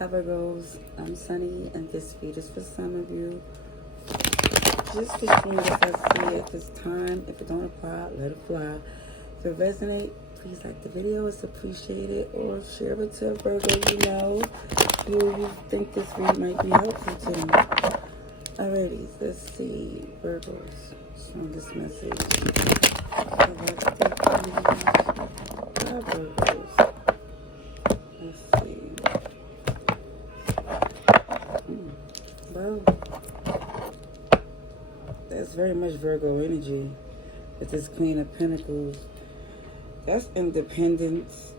Hi Virgos, I'm Sunny, and this feed is for some of you. Just the stream as I see at this time. If it don't apply, let it fly. If it resonate, please like the video. It's appreciated, or share it to a Virgo you know who you think this read might be helpful to. Alrighty, let's see Virgos. Strongest message. Hi Virgos. Let's see. Well, that's very much Virgo energy. With this Queen of Pentacles. That's independence.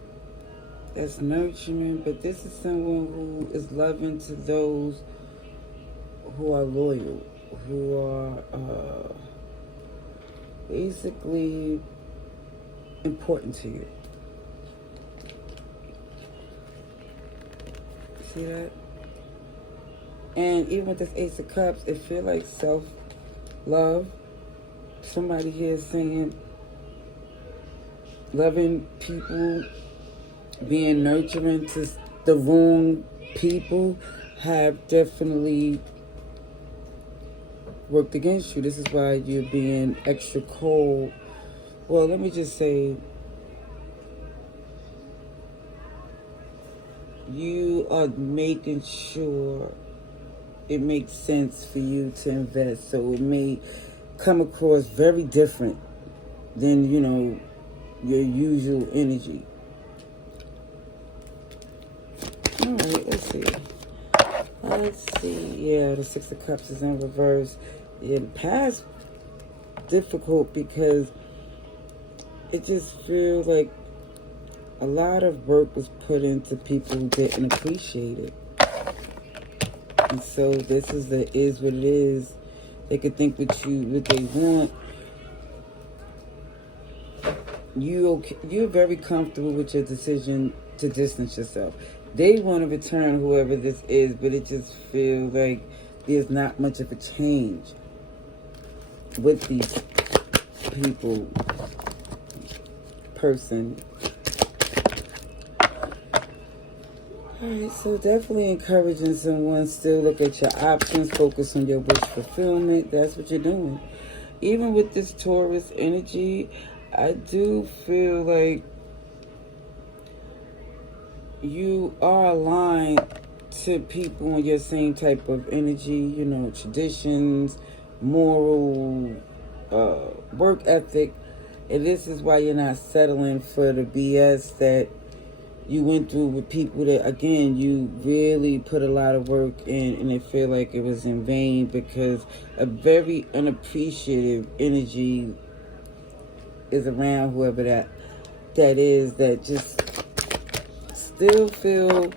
That's nurturing. But this is someone who is loving to those who are loyal. Who are basically important to you. See that? And even with this Ace of Cups, it feels like self-love. Somebody here is saying loving people, being nurturing to the wrong people have definitely worked against you. This is why you're being extra cold. Well, let me just say, you are making sure it makes sense for you to invest. So it may come across very different than, you know, your usual energy. All right, let's see. Yeah, the Six of Cups is in reverse. Yeah, the past difficult because it just feels like a lot of work was put into people who didn't appreciate it. And so this is what it is. They could think what they want. You're very comfortable with your decision to distance yourself. They want to return whoever this is, but it just feels like there's not much of a change with these people, person. Alright, so definitely encouraging someone. Still look at your options. Focus on your wish fulfillment. That's what you're doing. Even with this Taurus energy, I do feel like you are aligned to people in your same type of energy. You know, traditions, moral, work ethic. And this is why you're not settling for the BS that you went through with people that, again, you really put a lot of work in, and they feel like it was in vain because a very unappreciative energy is around whoever that is, that just still feel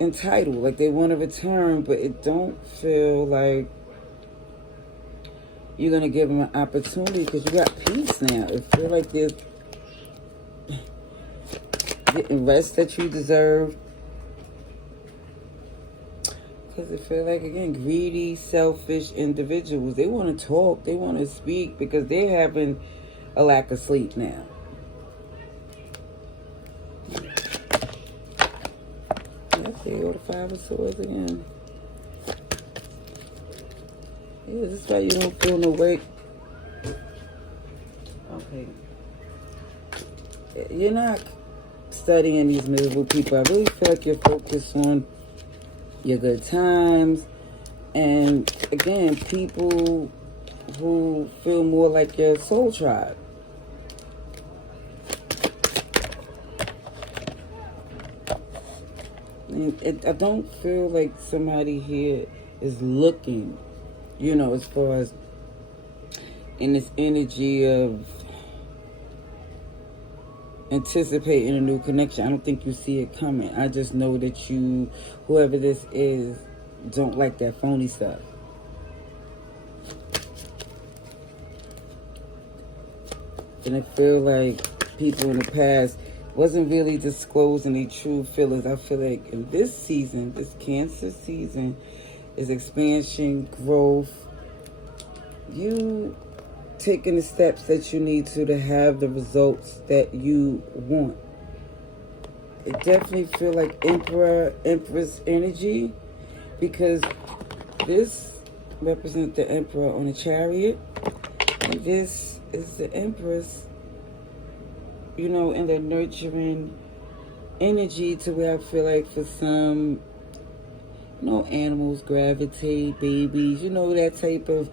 entitled, like they want to return, but it don't feel like you're going to give them an opportunity because you got peace now. It feels like there's getting rest that you deserve. Because it feels like, again, greedy, selfish individuals. They want to talk. They want to speak because they're having a lack of sleep now. Let's see, go to Five of Swords again. Yeah, this is why you don't feel no weight. Okay. You're not studying these miserable people. I really feel like you're focused on your good times. And again, people who feel more like your soul tribe. And I don't feel like somebody here is looking, you know, as far as in this energy of anticipating a new connection. I don't think you see it coming. I just know that you, whoever this is, don't like that phony stuff. And I feel like people in the past wasn't really disclosing their true feelings. I feel like in this season, this Cancer season, is expansion, growth. You taking the steps that you need to have the results that you want. It definitely feel like Emperor, Empress energy, because this represents the Emperor on a chariot, and this is the Empress, you know, in the nurturing energy, to where I feel like for some, you know, animals gravitate, babies, you know, that type of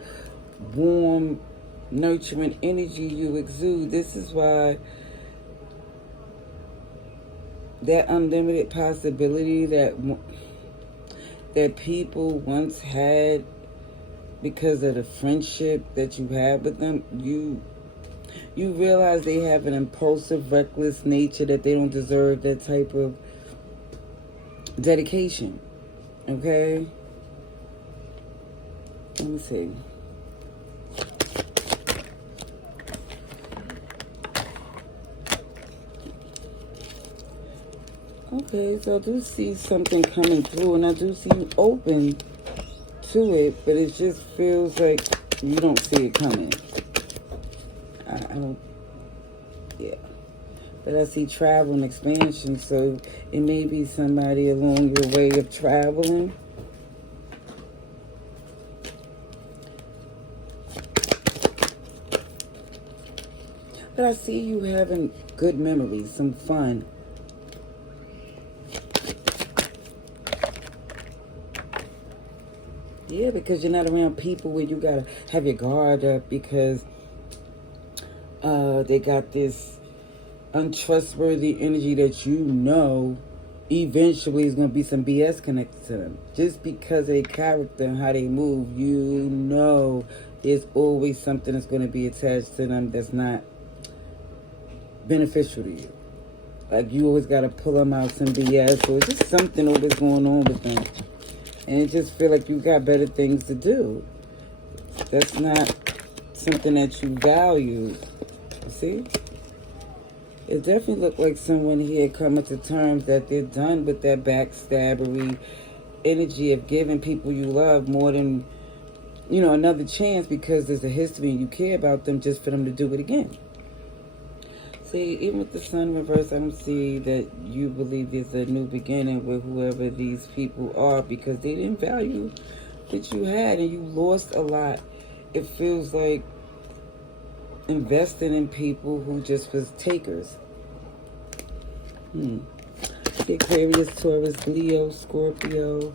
warm, nurturing energy you exude. This is why that unlimited possibility that people once had, because of the friendship that you had with them, you realize they have an impulsive, reckless nature, that they don't deserve that type of dedication. Okay? Let me see. Okay, so I do see something coming through, and I do see you open to it, but it just feels like you don't see it coming. I don't, yeah. But I see travel and expansion, so it may be somebody along your way of traveling. But I see you having good memories, some fun. Yeah, because you're not around people where you gotta have your guard up because they got this untrustworthy energy that you know eventually is going to be some BS connected to them. Just because of their character and how they move, you know there's always something that's going to be attached to them that's not beneficial to you. Like, you always got to pull them out some BS, or just something always going on with them. And it just feel like you got better things to do. That's not something that you value. See? It definitely looked like someone here coming to terms that they're done with that backstabbery energy of giving people you love more than, you know, another chance because there's a history and you care about them, just for them to do it again. See, even with the sun reverse, I don't see that you believe there's a new beginning with whoever these people are, because they didn't value what you had and you lost a lot. It feels like investing in people who just was takers. Aquarius, Taurus, Leo, Scorpio,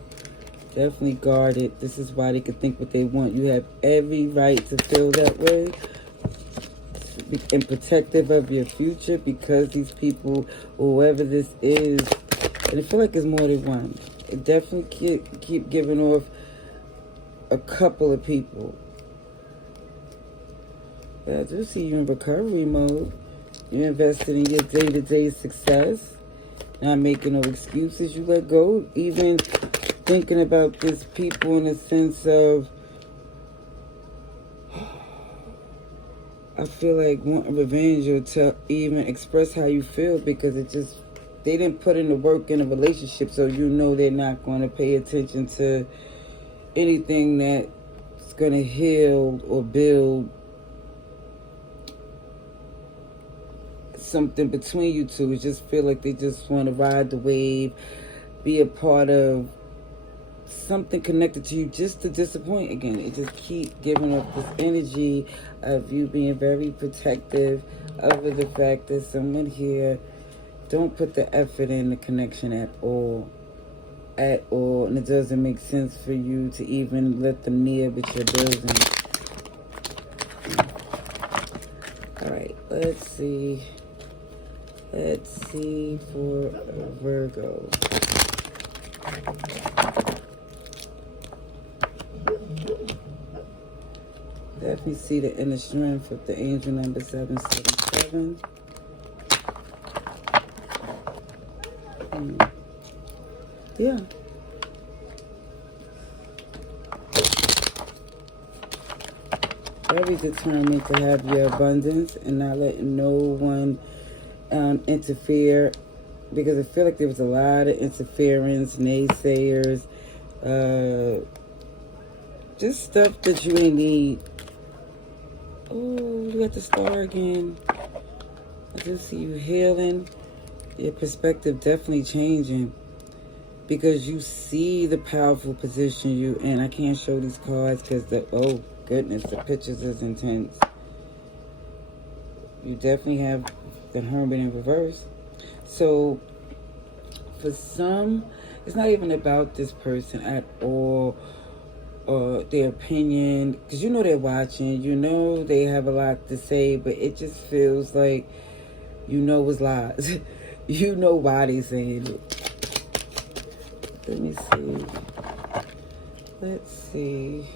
definitely guarded. This is why they can think what they want. You have every right to feel that way and protective of your future, because these people, whoever this is, and I feel like it's more than one. It definitely keep giving off a couple of people. But I do see you in recovery mode. You're invested in your day-to-day success. Not making no excuses. You let go. Even thinking about this people in a sense of, I feel like wanting revenge, or to even express how you feel, because it just, they didn't put in the work in a relationship, so you know they're not going to pay attention to anything that's going to heal or build something between you two. It just feel like they just want to ride the wave, be a part of something connected to you, just to disappoint again. It just keep giving up this energy of you being very protective over the fact that someone here don't put the effort in the connection at all, and it doesn't make sense for you to even let them near with your building. All right, let's see for Virgo. Definitely see the inner strength with the angel number 777. Yeah. Very determined to have your abundance and not letting no one interfere, because I feel like there was a lot of interference, naysayers, just stuff that you ain't need. Oh, you got the star again. I just see you healing Your perspective definitely changing because you see the powerful position you in. I can't show these cards because oh goodness, the pictures is intense. You definitely have the Hermit in reverse. So for some, it's not even about this person at all or their opinion, because you know they're watching, you know they have a lot to say, but it just feels like you know it's lies. You know why they saying it. Let me see. Let's see.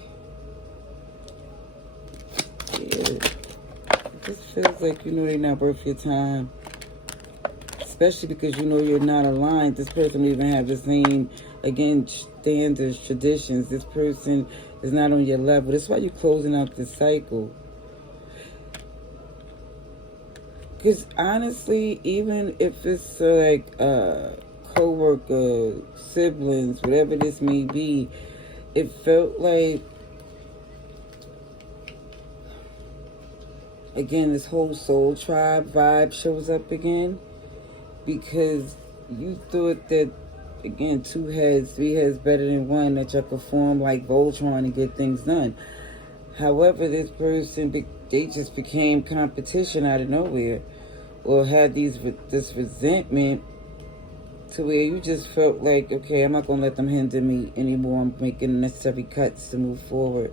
Yeah. It just feels like you know they're not worth your time. Especially because you know you're not aligned. This person don't even have the same, again, standards, traditions. This person is not on your level. That's why you're closing out the cycle. Because honestly, even if it's like co-worker, siblings, whatever this may be, it felt like, again, this whole soul tribe vibe shows up again. Because you thought that, again, 2 heads, 3 heads better than one, that y'all could form like Voltron and get things done. However, this person, they just became competition out of nowhere, or had this resentment to where you just felt like, okay, I'm not going to let them hinder me anymore. I'm making the necessary cuts to move forward.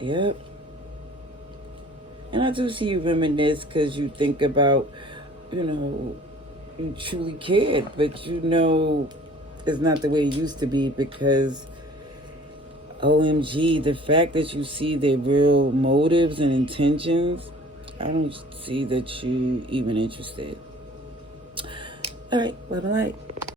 Yep. And I do see you reminisce because you think about, you know, you truly cared, but you know it's not the way it used to be because OMG, the fact that you see their real motives and intentions, I don't see that you even interested. All right, love and light.